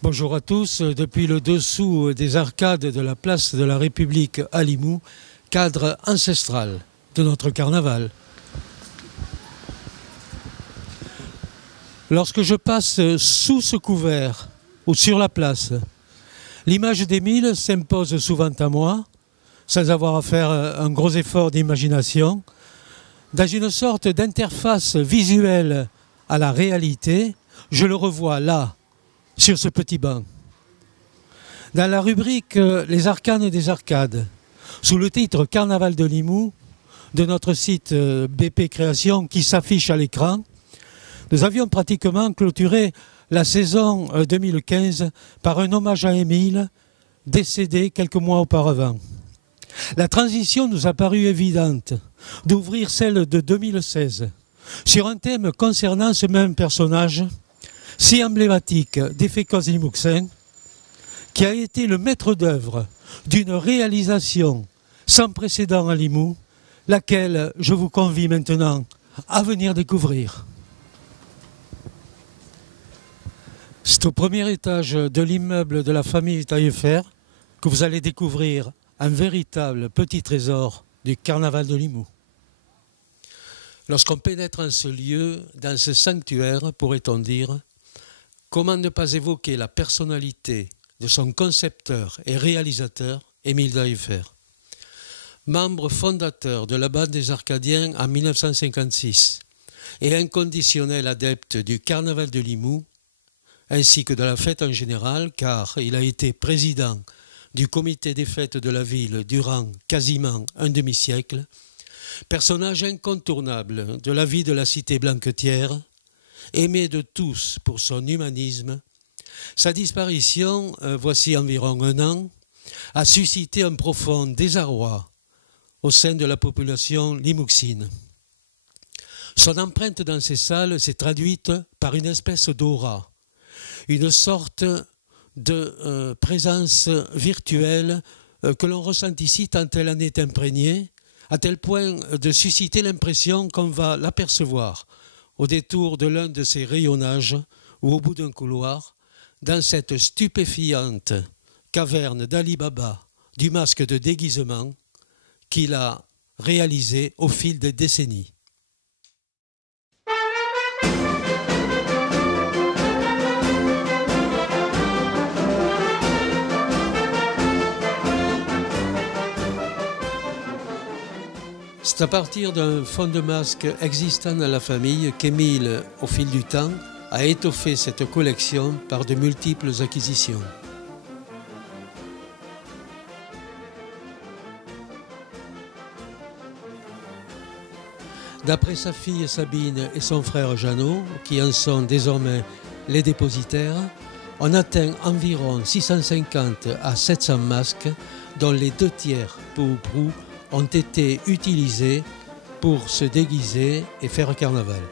Bonjour à tous. Depuis le dessous des arcades de la place de la République à Limoux, cadre ancestral de notre carnaval. Lorsque je passe sous ce couvert ou sur la place, l'image d'Émile s'impose souvent à moi, sans avoir à faire un gros effort d'imagination, dans une sorte d'interface visuelle à la réalité. Je le revois là, sur ce petit banc. Dans la rubrique Les arcanes des arcades, sous le titre Carnaval de Limoux, de notre site BP Création qui s'affiche à l'écran, nous avions pratiquement clôturé la saison 2015 par un hommage à Émile, décédé quelques mois auparavant. La transition nous a paru évidente d'ouvrir celle de 2016 sur un thème concernant ce même personnage si emblématique des Fécos limouxins, qui a été le maître d'œuvre d'une réalisation sans précédent à Limoux, laquelle je vous convie maintenant à venir découvrir. C'est au premier étage de l'immeuble de la famille Taillefer que vous allez découvrir un véritable petit trésor du carnaval de Limoux. Lorsqu'on pénètre en ce lieu, dans ce sanctuaire, pourrait-on dire, comment ne pas évoquer la personnalité de son concepteur et réalisateur, Émile Taillefer. Membre fondateur de la bande des Arcadiens en 1956 et inconditionnel adepte du carnaval de Limoux, ainsi que de la fête en général, car il a été président du comité des fêtes de la ville durant quasiment un demi-siècle, personnage incontournable de la vie de la cité blanquetière, aimé de tous pour son humanisme, sa disparition, voici environ un an, a suscité un profond désarroi au sein de la population limouxine. Son empreinte dans ces salles s'est traduite par une espèce d'aura, une sorte de présence virtuelle que l'on ressent ici tant elle en est imprégnée, à tel point de susciter l'impression qu'on va l'apercevoir au détour de l'un de ces rayonnages ou au bout d'un couloir, dans cette stupéfiante caverne d'Ali Baba du masque de déguisement qu'il a réalisé au fil des décennies. C'est à partir d'un fond de masque existant dans la famille qu'Émile, au fil du temps, a étoffé cette collection par de multiples acquisitions. D'après sa fille Sabine et son frère Jeannot, qui en sont désormais les dépositaires, on atteint environ 650 à 700 masques, dont les 2 tiers, peu ou prou, ont été utilisés pour se déguiser et faire carnaval.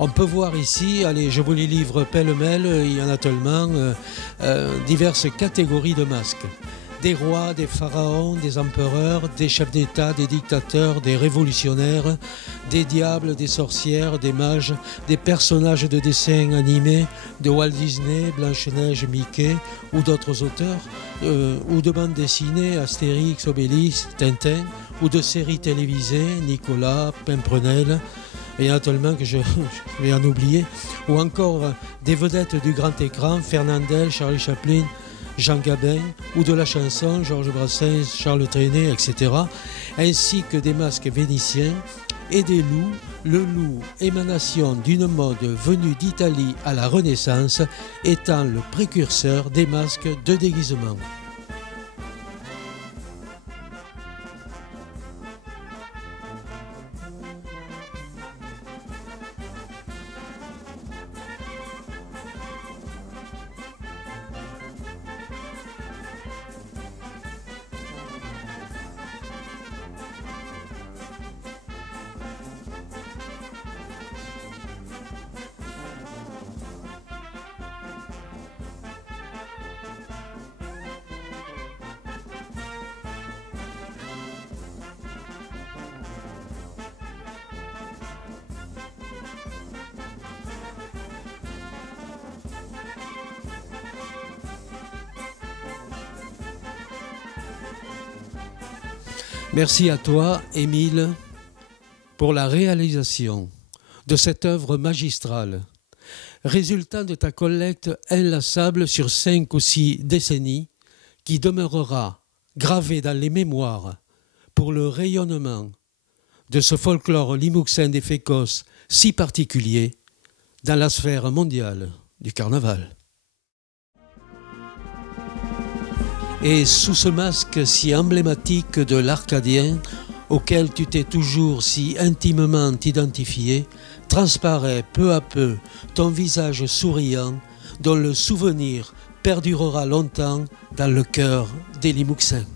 On peut voir ici, allez, je vous les livre pêle-mêle, il y en a tellement, diverses catégories de masques. Des rois, des pharaons, des empereurs, des chefs d'État, des dictateurs, des révolutionnaires, des diables, des sorcières, des mages, des personnages de dessins animés, de Walt Disney, Blanche-Neige, Mickey ou d'autres auteurs, ou de bandes dessinées, Astérix, Obélix, Tintin, ou de séries télévisées, Nicolas, Pimprenel. Il y en a tellement que je vais en oublier, ou encore des vedettes du grand écran, Fernandel, Charlie Chaplin, Jean Gabin, ou de la chanson, Georges Brassens, Charles Trenet, etc., ainsi que des masques vénitiens et des loups, le loup, émanation d'une mode venue d'Italie à la Renaissance, étant le précurseur des masques de déguisement. Merci à toi, Émile, pour la réalisation de cette œuvre magistrale, résultat de ta collecte inlassable sur 5 ou 6 décennies, qui demeurera gravée dans les mémoires pour le rayonnement de ce folklore limouxin des Fécos si particulier dans la sphère mondiale du carnaval. Et sous ce masque si emblématique de l'Arcadien, auquel tu t'es toujours si intimement identifié, transparaît peu à peu ton visage souriant, dont le souvenir perdurera longtemps dans le cœur des Limouxins.